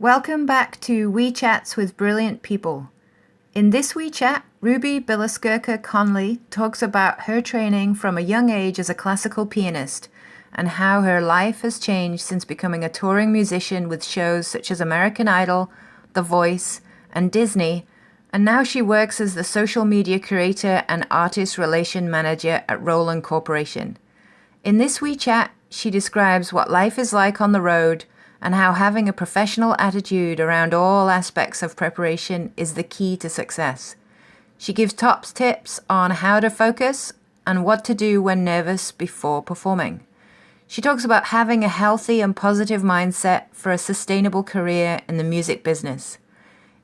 Welcome back to WeeChats with Brilliant People. In this WeeChat, Ruby Biloskirka-Conley talks about her training from a young age as a classical pianist and how her life has changed since becoming a touring musician with shows such as American Idol, The Voice, and Disney, and now she works as the social media curator and artist relation manager at Roland Corporation. In this WeeChat, she describes what life is like on the road and how having a professional attitude around all aspects of preparation is the key to success. She gives top tips on how to focus and what to do when nervous before performing. She talks about having a healthy and positive mindset for a sustainable career in the music business.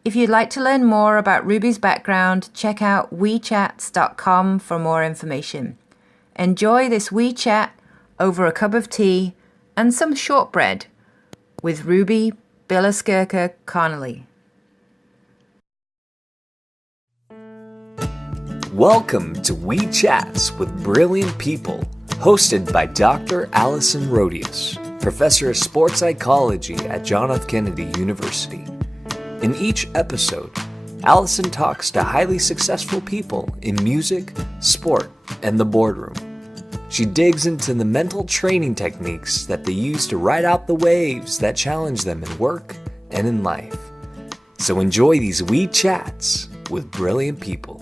If you'd like to learn more about Ruby's background, check out weechats.com for more information. Enjoy this WeeChat over a cup of tea and some shortbread with Ruby Biloskirka-Conley. Welcome to WeeChats with Brilliant People, hosted by Dr. Allison Rodius, Professor of Sports Psychology at John F. Kennedy University. In each episode, Allison talks to highly successful people in music, sport, and the boardroom. She digs into the mental training techniques that they use to ride out the waves that challenge them in work and in life. So enjoy these WeeChats with Brilliant People.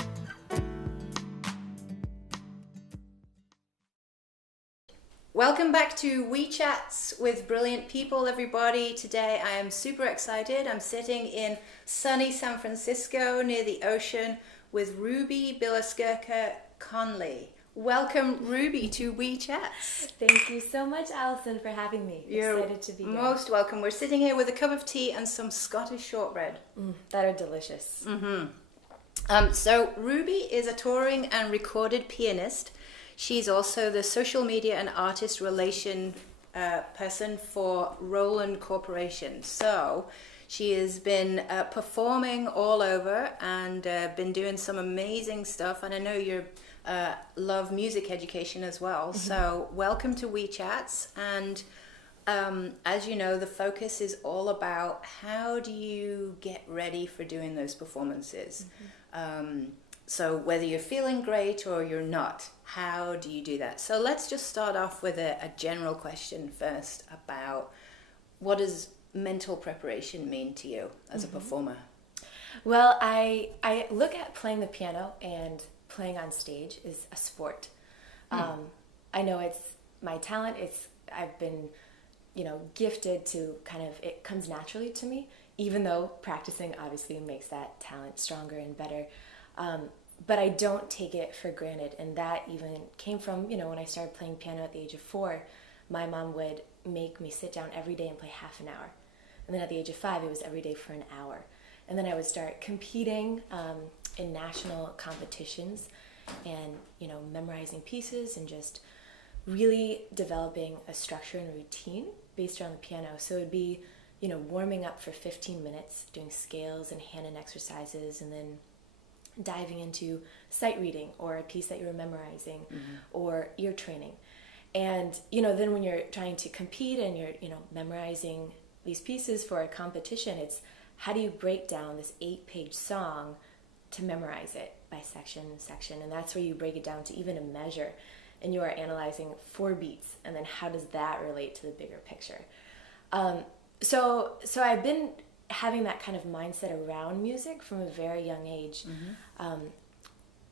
Welcome back to WeeChats with Brilliant People, everybody. Today I am super excited. I'm sitting in sunny San Francisco near the ocean with Ruby Biloskirka-Conley. Welcome, Ruby, to WeeChats. Thank you so much, Allison, for having me. You're excited to be here. Most welcome. We're sitting here with a cup of tea and some Scottish shortbread. That are delicious. So Ruby is a touring and recorded pianist. She's also the social media and artist relation person for Roland Corporation. So she has been performing all over and been doing some amazing stuff. And I know you love music education as well. So welcome to WeeChats. And as you know, the focus is all about how do you get ready for doing those performances. So whether you're feeling great or you're not, how do you do that? So let's just start off with a general question first about what does mental preparation mean to you as a performer? Well, I look at playing the piano and playing on stage is a sport. I know it's my talent. I've been, gifted to it comes naturally to me, even though practicing obviously makes that talent stronger and better. But I don't take it for granted. And that even came from, when I started playing piano at the age of 4, my mom would make me sit down every day and play half an hour. And then at the age of 5, it was every day for an hour. And then I would start competing in national competitions and, memorizing pieces and just really developing a structure and routine based around the piano. So it would be, warming up for 15 minutes, doing scales and hand-in exercises, and then diving into sight reading or a piece that you're memorizing or ear training. And, then when you're trying to compete and you're, memorizing these pieces for a competition, it's how do you break down this 8-page song to memorize it by section. And that's where you break it down to even a measure. And you are analyzing 4 beats. And then how does that relate to the bigger picture? So I've been having that kind of mindset around music from a very young age.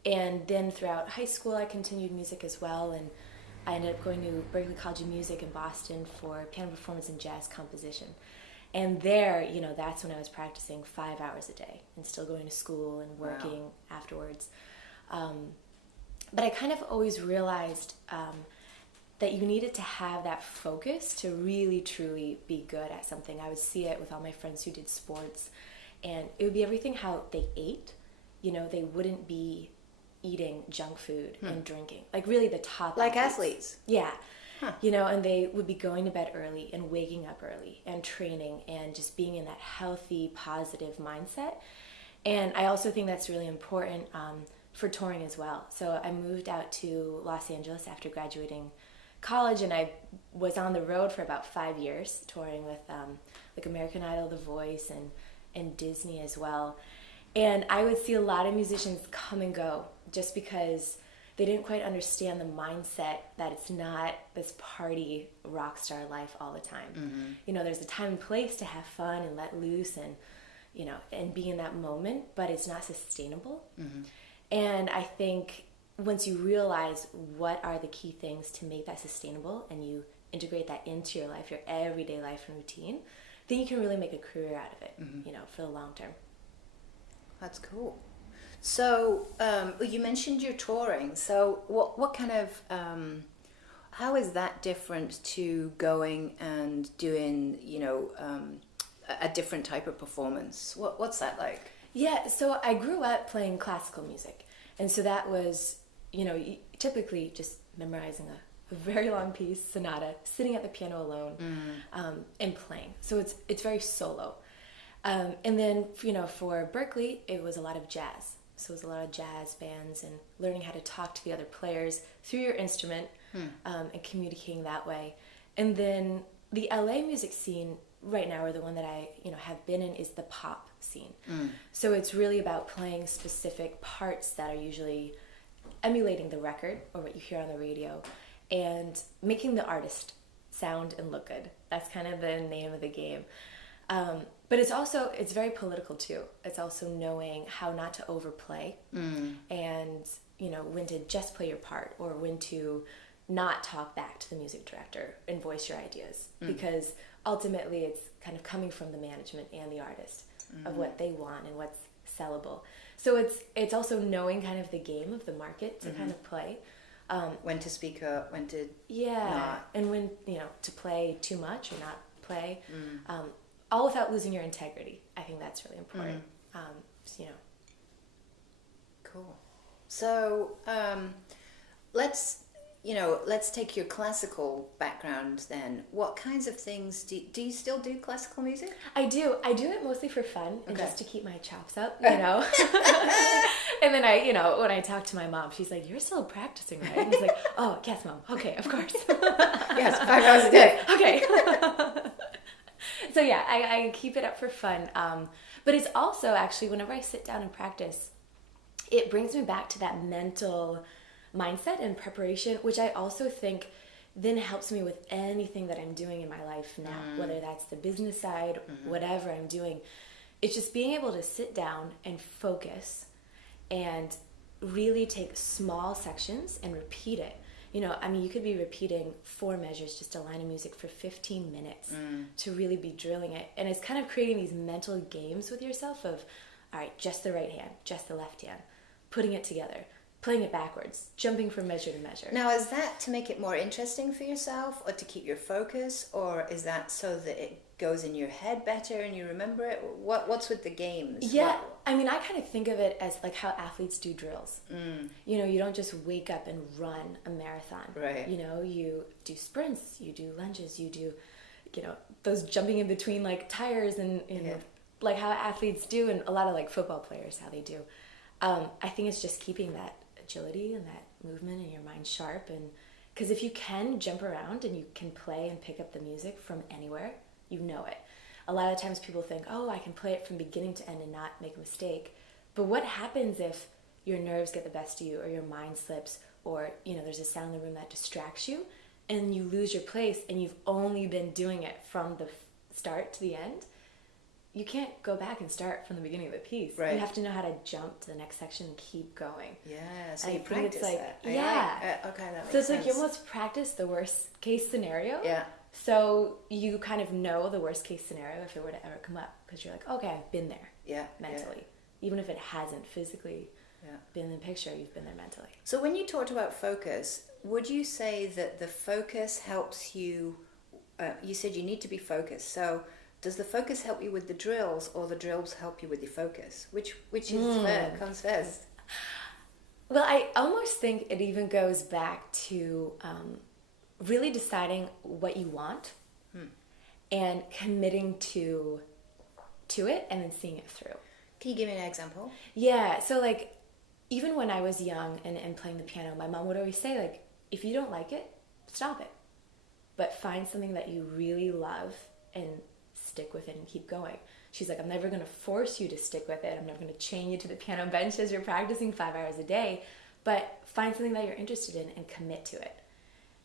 And then throughout high school, I continued music as well. And I ended up going to Berklee College of Music in Boston for piano performance and jazz composition. And there, that's when I was practicing 5 hours a day and still going to school and working afterwards. But I kind of always realized that you needed to have that focus to really, truly be good at something. I would see it with all my friends who did sports, and it would be everything how they ate. They wouldn't be eating junk food and drinking. Like really the top Like athletes? Yeah. And they would be going to bed early and waking up early and training and just being in that healthy, positive mindset. And I also think that's really important for touring as well. So I moved out to Los Angeles after graduating college, and I was on the road for about 5 years touring with like like American Idol, The Voice, and Disney as well. And I would see a lot of musicians come and go just because they didn't quite understand the mindset that it's not this party rock star life all the time. You know, there's a time and place to have fun and let loose and, you know, and be in that moment, but it's not sustainable. And I think once you realize what are the key things to make that sustainable and you integrate that into your life, your everyday life and routine, then you can really make a career out of it, you know, for the long term. That's cool. So you mentioned you're touring. So what kind of how is that different to going and doing, you know, a different type of performance? What's that like? Yeah, so I grew up playing classical music, and so that was, you know, typically just memorizing a very long piece, sonata, sitting at the piano alone, and playing. So it's very solo. And then, you know, for Berklee, it was a lot of jazz. So it was a lot of jazz bands and learning how to talk to the other players through your instrument, and communicating that way. And then the LA music scene right now, or the one that I, you know, have been in, is the pop scene. So it's really about playing specific parts that are usually emulating the record or what you hear on the radio and making the artist sound and look good. That's kind of the name of the game. But it's very political too. It's also knowing how not to overplay and, you know, when to just play your part or when to not talk back to the music director and voice your ideas, because ultimately it's kind of coming from the management and the artist of what they want and what's sellable. So it's also knowing kind of the game of the market to kind of play. When to speak up, when to not. And when, you know, to play too much or not play. All without losing your integrity. I think that's really important. You know. Cool. So let's take your classical background then. What kinds of things do you still do classical music? I do it mostly for fun and just to keep my chops up, you know. And then I, you know, when I talk to my mom, she's like, "You're still practicing, right?" And I was like, "Oh, yes, Mom. Okay, of course." Yes, 5 hours a day. Okay. So yeah, I keep it up for fun. But it's also actually, whenever I sit down and practice, it brings me back to that mental mindset and preparation, which I also think then helps me with anything that I'm doing in my life now, whether that's the business side, whatever I'm doing. It's just being able to sit down and focus and really take small sections and repeat it. You know, I mean, you could be repeating 4 measures, just a line of music for 15 minutes to really be drilling it. And it's kind of creating these mental games with yourself of, all right, just the right hand, just the left hand, putting it together, playing it backwards, jumping from measure to measure. Now, is that to make it more interesting for yourself or to keep your focus, or is that so that it goes in your head better and you remember it? What's with the games? Yeah, I mean, I kind of think of it as like how athletes do drills. You know, you don't just wake up and run a marathon. Right. You know, you do sprints, you do lunges, you do, you know, those jumping in between like tires and like how athletes do, and a lot of like football players, how they do. I think it's just keeping that agility and that movement and your mind sharp. And because if you can jump around and you can play and pick up the music from anywhere, you know it. A lot of times people think, oh, I can play it from beginning to end and not make a mistake. But what happens if your nerves get the best of you, or your mind slips, or, you know, there's a sound in the room that distracts you and you lose your place and you've only been doing it from the start to the end? You can't go back and start from the beginning of the piece. Right. You have to know how to jump to the next section and keep going. Yeah, so I you think practice it's like, that. okay, that makes So it's like you almost practice the worst case scenario. Yeah. So you kind of know the worst case scenario if it were to ever come up, because you're like, okay, I've been there mentally. Even if it hasn't physically been in the picture, you've been there mentally. So when you talked about focus, would you say that the focus helps you, you said you need to be focused, so does the focus help you with the drills, or the drills help you with your focus? Which comes first? Well, I almost think it even goes back to really deciding what you want and committing to it and then seeing it through. Can you give me an example? Yeah, so like even when I was young and playing the piano, my mom would always say, like, if you don't like it, stop it. But find something that you really love and stick with it and keep going. She's like, I'm never going to force you to stick with it. I'm never going to chain you to the piano bench as you're practicing 5 hours a day, but find something that you're interested in and commit to it.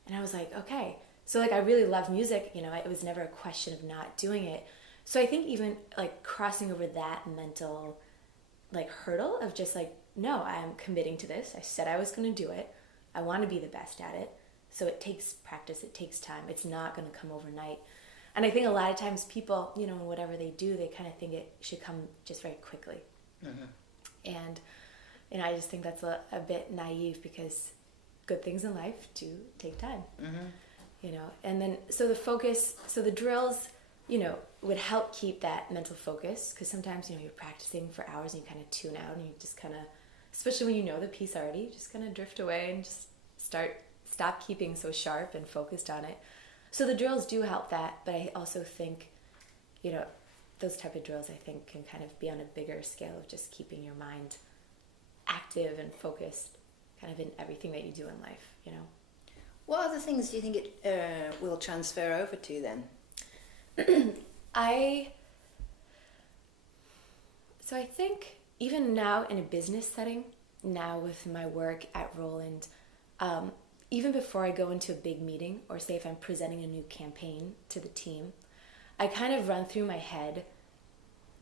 And I was like, okay. So like, I really love music, you know, it was never a question of not doing it. So I think even like crossing over that mental like hurdle of just like, no, I'm committing to this. I said I was going to do it. I want to be the best at it. So it takes practice. It takes time. It's not going to come overnight. And I think a lot of times people, you know, whatever they do, they kind of think it should come just very quickly. Mm-hmm. And, you know, I just think that's a bit naive because good things in life do take time, mm-hmm. you know. And then, so the focus, so the drills, you know, would help keep that mental focus because sometimes, you know, you're practicing for hours and you kind of tune out and you just kind of, especially when you know the piece already, you just kind of drift away and just stop keeping so sharp and focused on it. So the drills do help that, but I also think, you know, those type of drills I think can kind of be on a bigger scale of just keeping your mind active and focused kind of in everything that you do in life, you know. What other things do you think it will transfer over to then? So I think even now in a business setting, now with my work at Roland, even before I go into a big meeting or say if I'm presenting a new campaign to the team, I kind of run through my head,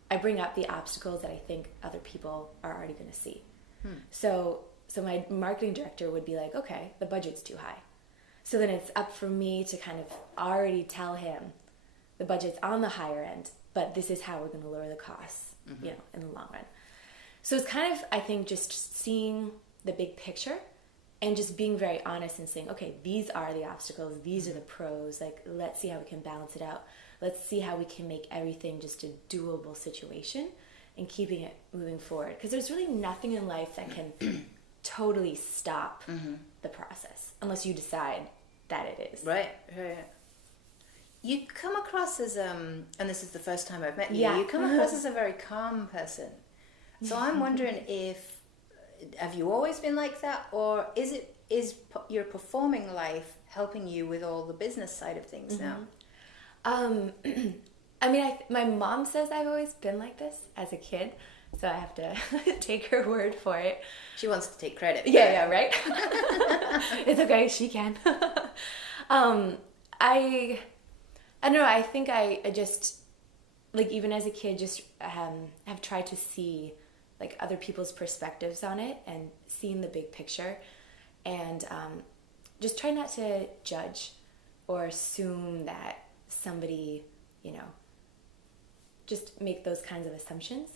I bring up the obstacles that I think other people are already going to see. So my marketing director would be like, okay, the budget's too high. So then it's up for me to kind of already tell him the budget's on the higher end, but this is how we're going to lower the costs, mm-hmm. you know, in the long run. So it's kind of, I think, just seeing the big picture and just being very honest and saying, okay, these are the obstacles, these are the pros, like, let's see how we can balance it out. Let's see how we can make everything just a doable situation and keeping it moving forward. Because there's really nothing in life that can totally stop mm-hmm. the process unless you decide that it is. Right. You come across as, and this is the first time I've met you, yeah. you come across as a very calm person. So I'm wondering have you always been like that, or is your performing life helping you with all the business side of things mm-hmm. now? I mean, my mom says I've always been like this as a kid, so I have to take her word for it. She wants to take credit. Yeah, right? It's okay, she can. I don't know, I think I just, like, even as a kid, just have tried to see, like, other people's perspectives on it and seeing the big picture, and just try not to judge or assume that somebody, you know, just make those kinds of assumptions.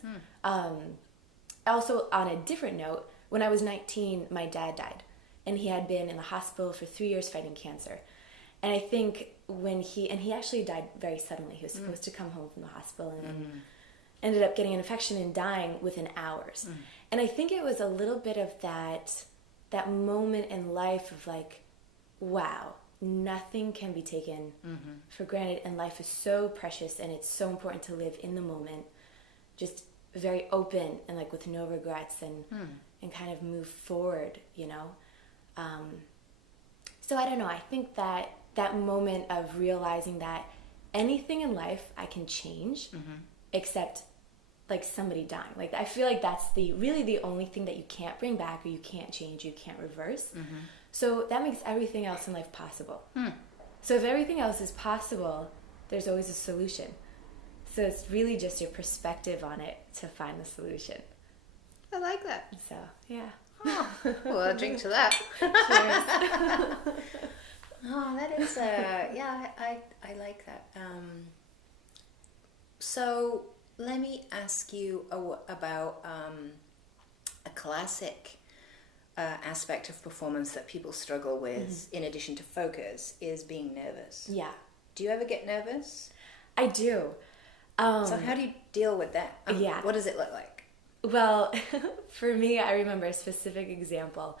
Also, on a different note, when I was 19, my dad died, and he had been in the hospital for 3 years fighting cancer. And I think when he actually died very suddenly. He was supposed to come home from the hospital and ended up getting an infection and dying within hours. And I think it was a little bit of that moment in life of like, wow, nothing can be taken for granted, and life is so precious, and it's so important to live in the moment, just very open and like with no regrets, and kind of move forward, you know. So I don't know, I think that moment of realizing that anything in life I can change except like somebody dying. Like, I feel like that's really the only thing that you can't bring back, or you can't change, you can't reverse. So that makes everything else in life possible. So if everything else is possible, there's always a solution. So it's really just your perspective on it to find the solution. I like that. So, yeah. Oh, well, I'll drink to that. Cheers. Oh, that is, yeah, I like that. So let me ask you about a classic aspect of performance that people struggle with, in addition to focus, is being nervous. Yeah. Do you ever get nervous? I do. So how do you deal with that? Yeah. What does it look like? Well, for me, I remember a specific example.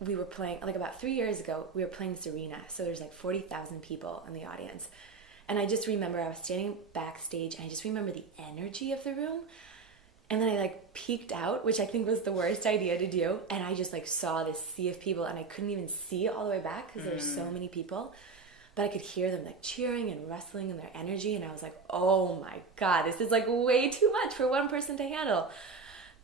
We were playing, like about 3 years ago, we were playing this arena. So there's like 40,000 people in the audience. And I just remember I was standing backstage, and I just remember the energy of the room. And then I like peeked out, which I think was the worst idea to do. And I just like saw this sea of people, and I couldn't even see all the way back because there were so many people. but I could hear them like cheering and wrestling and their energy, and I was like, oh my God, this is like way too much for one person to handle.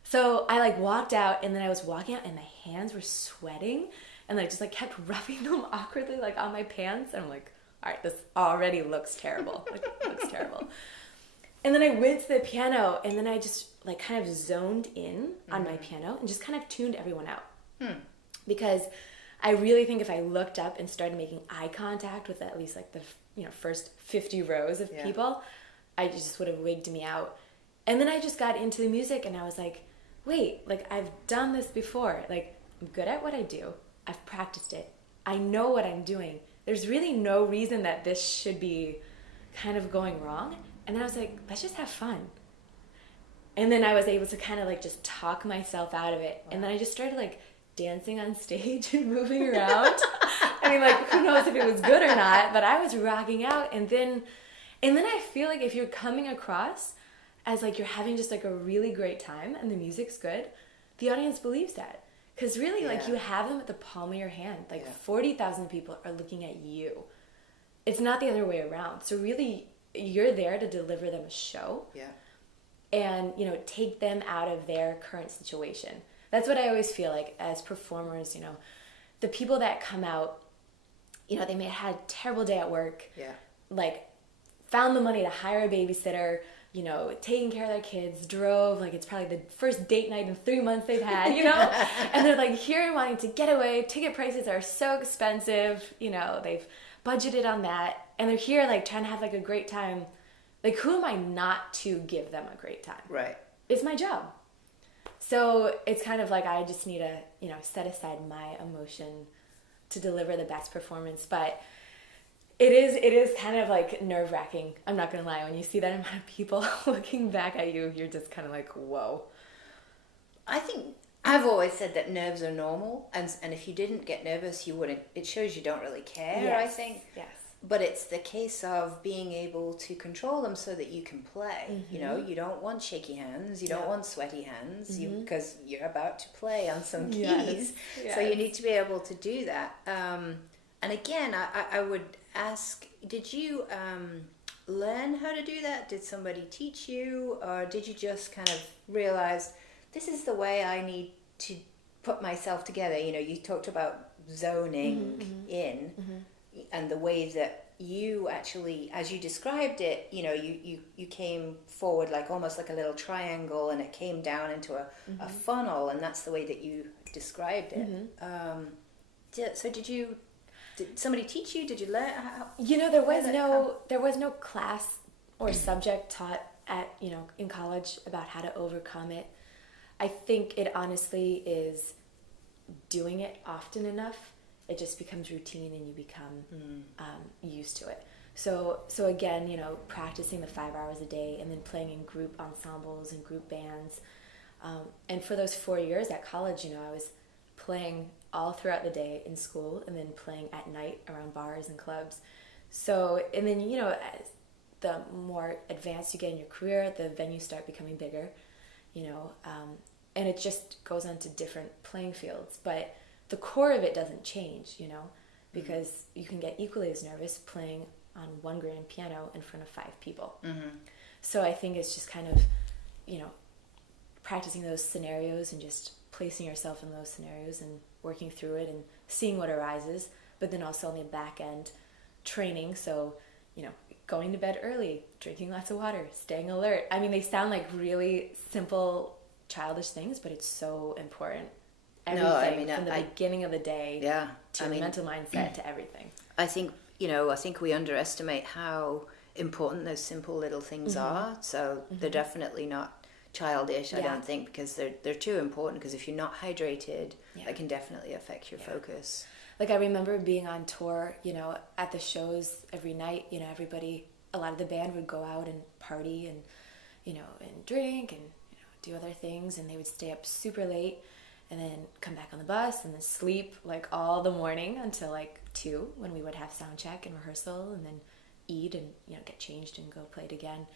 So I like walked out, and then I was walking out and my hands were sweating, and I just like kept rubbing them awkwardly like on my pants, and I'm like, all right, this already looks terrible. Like, it looks terrible. And then I went to the piano, and then I just like kind of zoned in on my piano and just kind of tuned everyone out. Because I really think if I looked up and started making eye contact with at least like the first 50 rows of people, I just would have wigged me out. And then I just got into the music, and I was like, wait, like I've done this before. Like I'm good at what I do. I've practiced it. I know what I'm doing. There's really no reason that this should be kind of going wrong. And then I was like, let's just have fun. And then I was able to kind of like just talk myself out of it. Wow. And then I just started like dancing on stage and moving around. I mean, like, who knows if it was good or not, but I was rocking out. And then I feel like if you're coming across as like you're having just like a really great time and the music's good, the audience believes that. Because really, like, you have them at the palm of your hand. Like, 40,000 people are looking at you. It's not the other way around. So really, you're there to deliver them a show. Yeah. And, take them out of their current situation. That's what I always feel like as performers, the people that come out, they may have had a terrible day at work. Yeah. Like, found the money to hire a babysitter, taking care of their kids, drove, like it's probably the first date night in 3 months they've had, and they're like here and wanting to get away. Ticket prices are so expensive, they've budgeted on that, and they're here like trying to have like a great time. Like, who am I not to give them a great time? Right. It's my job. So it's kind of like I just need to, set aside my emotion to deliver the best performance. But it is kind of like nerve-wracking. I'm not going to lie. When you see that amount of people looking back at you, you're just kind of like, whoa. I think I've always said that nerves are normal. And if you didn't get nervous, you wouldn't. It shows you don't really care, yes. I think. Yes. But it's the case of being able to control them so that you can play. Mm-hmm. You don't want shaky hands. You don't want sweaty hands because you're about to play on some keys. Yes. Yes. So you need to be able to do that. And again, I would ask, did you learn how to do that? Did somebody teach you? Or did you just kind of realize, this is the way I need to put myself together? You talked about zoning in. Mm-hmm. And the way that you actually, as you described it, you came forward like almost like a little triangle, and it came down into a funnel, and that's the way that you described it. Mm-hmm. So did somebody teach you? Did you learn how? There was no class or subject taught at in college about how to overcome it. I think it honestly is doing it often enough. It just becomes routine, and you become used to it. So again, practicing the 5 hours a day, and then playing in group ensembles and group bands. And for those 4 years at college, I was playing all throughout the day in school, and then playing at night around bars and clubs. So, and then, as the more advanced you get in your career, the venues start becoming bigger, and it just goes on to different playing fields. But the core of it doesn't change, because you can get equally as nervous playing on one grand piano in front of 5 people. Mm-hmm. So I think it's just kind of, practicing those scenarios and just placing yourself in those scenarios and working through it and seeing what arises, but then also on the back end training. So, going to bed early, drinking lots of water, staying alert. I mean, they sound like really simple, childish things, but it's so important. Everything from the beginning of the day to mental mindset to everything. I think we underestimate how important those simple little things are. So they're definitely not childish, I don't think, because they're too important. Because if you're not hydrated, that can definitely affect your focus. Like, I remember being on tour, at the shows every night, a lot of the band would go out and party and, and drink and, do other things, and they would stay up super late and then come back on the bus and then sleep like all the morning until like 2 when we would have sound check and rehearsal, and then eat and, get changed and go play it again.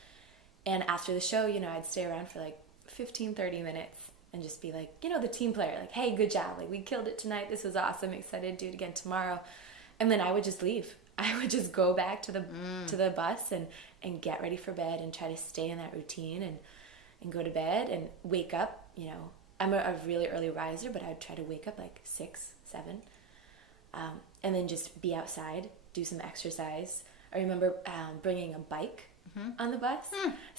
And after the show, I'd stay around for like 15, 30 minutes and just be like, the team player, like, hey, good job. Like, we killed it tonight. This was awesome. Excited to do it again tomorrow. And then I would just leave. I would just go back to the bus and get ready for bed and try to stay in that routine and go to bed and wake up. You know, I'm a really early riser, but I'd try to wake up like 6, 7, and then just be outside, do some exercise. I remember bringing a bike on the bus.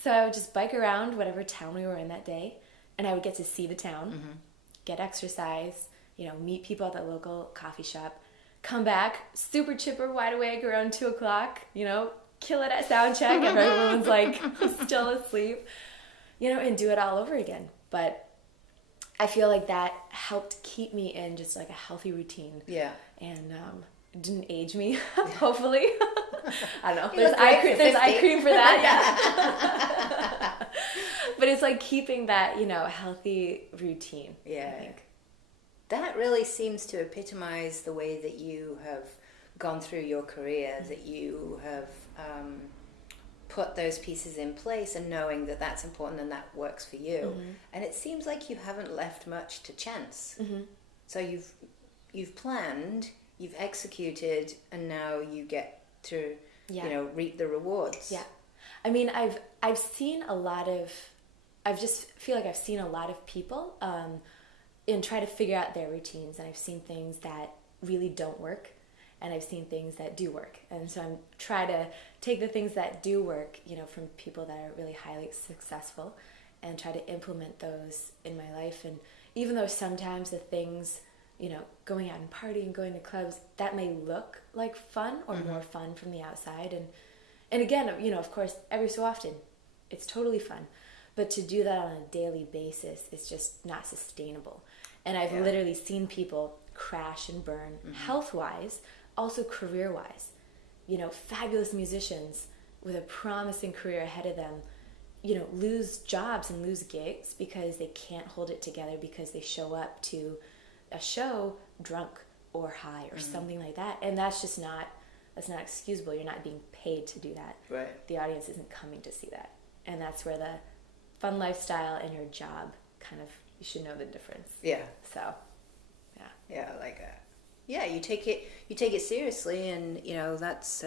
So I would just bike around whatever town we were in that day, and I would get to see the town, get exercise, you know, meet people at the local coffee shop, come back super chipper, wide awake around 2 o'clock, you know, kill it at sound check if everyone's like still asleep, you know, and do it all over again. But I feel like that helped keep me in just like a healthy routine. Yeah. And it didn't age me, hopefully. I don't know. You look great There's for eye 50. cream for that, yeah. But it's like keeping that, you know, healthy routine. Yeah. I think. That really seems to epitomize the way that you have gone through your career, that you have put those pieces in place and knowing that that's important and that works for you. And it seems like you haven't left much to chance. So you've planned, you've executed, and now you get to you know, reap the rewards. Yeah. I mean, I've seen a lot of, I just feel like I've seen a lot of people and try to figure out their routines, and I've seen things that really don't work, and I've seen things that do work. And so I'm trying to take the things that do work, you know, from people that are really highly successful, and try to implement those in my life. And even though sometimes the things, you know, going out and partying, going to clubs, that may look like fun or more fun from the outside. And again, you know, of course, every so often, it's totally fun. But to do that on a daily basis is just not sustainable. And I've literally seen people crash and burn health-wise, also career-wise. You know, fabulous musicians with a promising career ahead of them, you know, lose jobs and lose gigs because they can't hold it together because they show up to a show drunk or high or something like that. And that's just not, that's not excusable. You're not being paid to do that. Right. The audience isn't coming to see that. And that's where the fun lifestyle and your job kind of, you should know the difference. Yeah. So, Yeah, like yeah, you take it seriously, and you know that's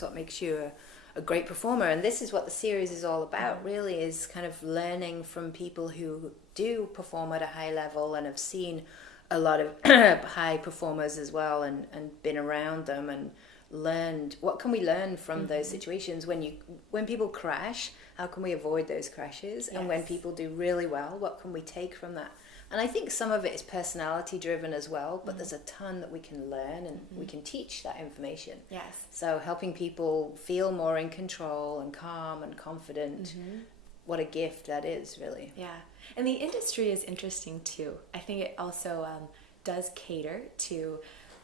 what makes you a great performer. And this is what the series is all about, really, is kind of learning from people who do perform at a high level and have seen a lot of high performers as well, and been around them and learned what can we learn from those situations. When people crash, how can we avoid those crashes? And when people do really well, what can we take from that? And I think some of it is personality driven as well, but there's a ton that we can learn, and we can teach that information. yes. So helping people feel more in control and calm and confident, what a gift that is, really. Yeah. And the industry is interesting too. I think it also does cater to,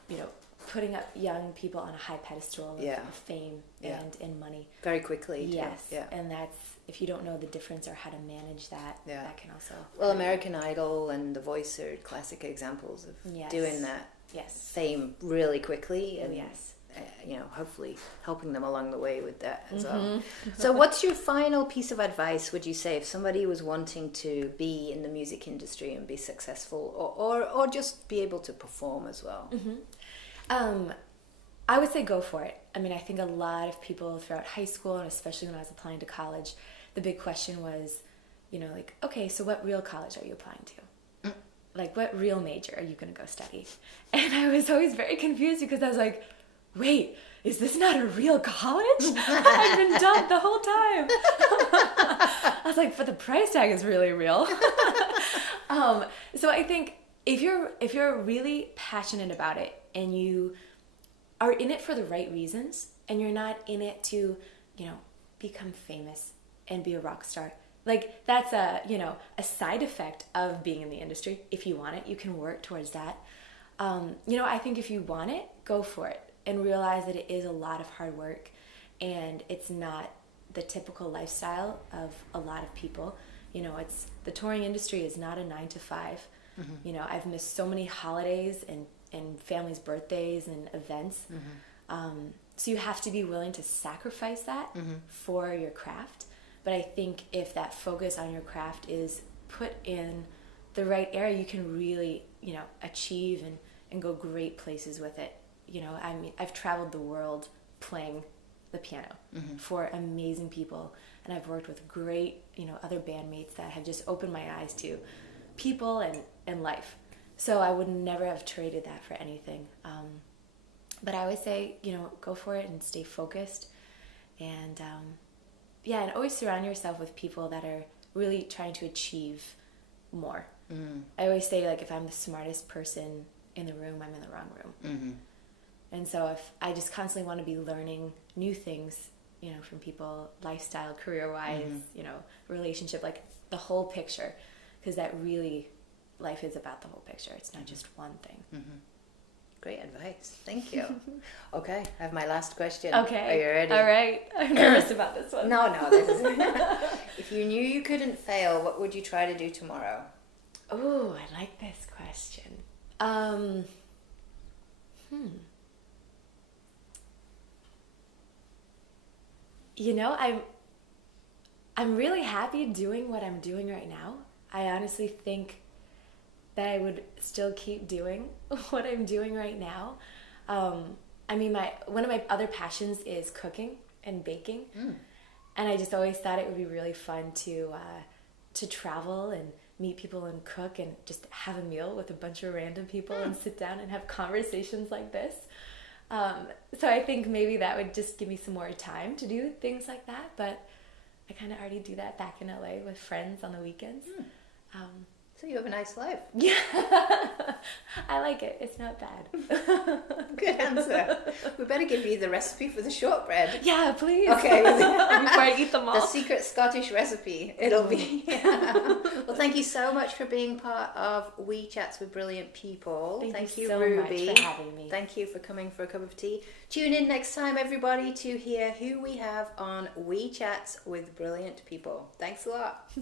you know, putting up young people on a high pedestal of fame and money. Very quickly. Too. Yes. Yeah. And that's, if you don't know the difference or how to manage that, that can also... Well, American Idol and The Voice are classic examples of doing that fame really quickly, and you know, hopefully helping them along the way with that as well. So what's your final piece of advice, would you say, if somebody was wanting to be in the music industry and be successful, or just be able to perform as well? I would say go for it. I mean, I think a lot of people throughout high school, and especially when I was applying to college, the big question was, you know, like, okay, so what real college are you applying to? Like, what real major are you going to go study? And I was always very confused because I was like, wait, is this not a real college? I've been dumped the whole time. I was like, but the price tag is really real. So I think if you're really passionate about it and you are in it for the right reasons, and you're not in it to, you know, become famous and be a rock star. Like, that's a side effect of being in the industry. If you want it, you can work towards that. You know, I think if you want it, go for it, and realize that it is a lot of hard work, and it's not the typical lifestyle of a lot of people. You know, the touring industry is not a 9 to 5. You know, I've missed so many holidays and families' birthdays and events. So you have to be willing to sacrifice that for your craft. But I think if that focus on your craft is put in the right area, you can really, you know, achieve and go great places with it. You know, I mean, I've traveled the world playing the piano for amazing people. And I've worked with great, other bandmates that have just opened my eyes to people and life. So I would never have traded that for anything. But I always say, go for it and stay focused. And and always surround yourself with people that are really trying to achieve more. I always say, like, if I'm the smartest person in the room, I'm in the wrong room. And so if I just constantly want to be learning new things, from people, lifestyle, career-wise, relationship, like the whole picture, because that really, life is about the whole picture. It's not just one thing. Great advice. Thank you. Okay, I have my last question. Okay. Are you ready? All right. I'm nervous about this one. No, this is... If you knew you couldn't fail, what would you try to do tomorrow? Oh, I like this question. I'm really happy doing what I'm doing right now. I honestly think that I would still keep doing what I'm doing right now. One of my other passions is cooking and baking. And I just always thought it would be really fun to travel and meet people and cook and just have a meal with a bunch of random people and sit down and have conversations like this. So I think maybe that would just give me some more time to do things like that. But I kind of already do that back in LA with friends on the weekends. So you have a nice life. Yeah, I like it. It's not bad. Good answer. We better give you the recipe for the shortbread. Yeah, please. Okay. Before I eat them all. The secret Scottish recipe. It'll be. Yeah. Well, thank you so much for being part of WeeChats with Brilliant People. Thank you so Ruby. much for having me. Thank you for coming for a cup of tea. Tune in next time, everybody, to hear who we have on WeeChats with Brilliant People. Thanks a lot.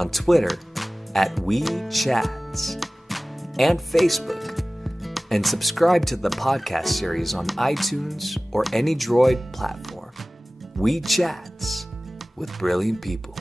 On Twitter @WeeChats and Facebook, and subscribe to the podcast series on iTunes or any Droid platform. WeeChats with Brilliant People.